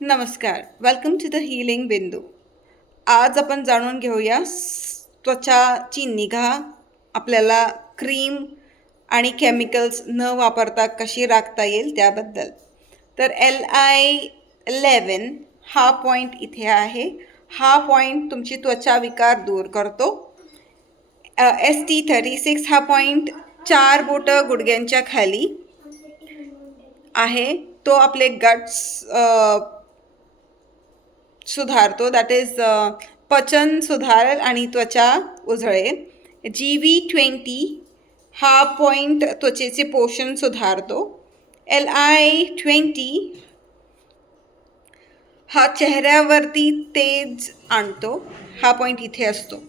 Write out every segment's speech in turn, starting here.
नमस्कार, welcome to the healing बिंदू. आज आपण जाणून घेऊया त्वचाची निगा आपल्याला क्रीम आणि केमिकल्स न वापरता कशी राखता येईल त्याबद्दल. तर LI11 हा पॉईंट इथे आहे. हा पॉईंट तुमची त्वचा विकार दूर करतो. ST36 हा पॉईंट 4 बोटं गुडघ्यांच्या खाली आहे. तो आपले गट्स सुधारतो, दॅट इज पचन सुधारेल आणि त्वचा उजळेल. GV20 हा पॉईंट त्वचेचे पोषण सुधारतो. LI20 हा चेहऱ्यावरती तेज आणतो. हा पॉईंट इथे असतो.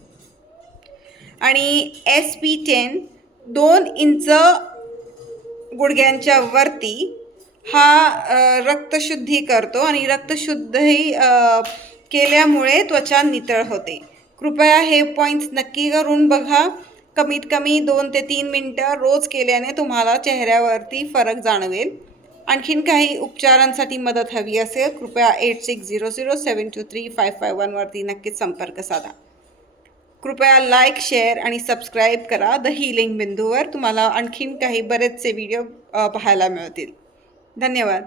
आणि SP10 2 इंच गुडघ्यांच्या वरती हा रक्तशुद्धी करतो आणि रक्तशुद्धी केल्यामुळे त्वचा नितळ होते. कृपया हे पॉईंट्स नक्की करून बघा. कमीत कमी 2 ते 3 मिनटं रोज केल्याने तुम्हाला चेहऱ्यावरती फरक जाणवेल. आणखीन काही उपचारांसाठी मदत हवी असेल कृपया 8600723551 वरती नक्कीच संपर्क साधा. कृपया लाईक, शेअर आणि सबस्क्राईब करा. द हीलिंग बिंदूवर तुम्हाला आणखीन काही बरेचसे व्हिडिओ पाहायला मिळतील. धन्यवाद.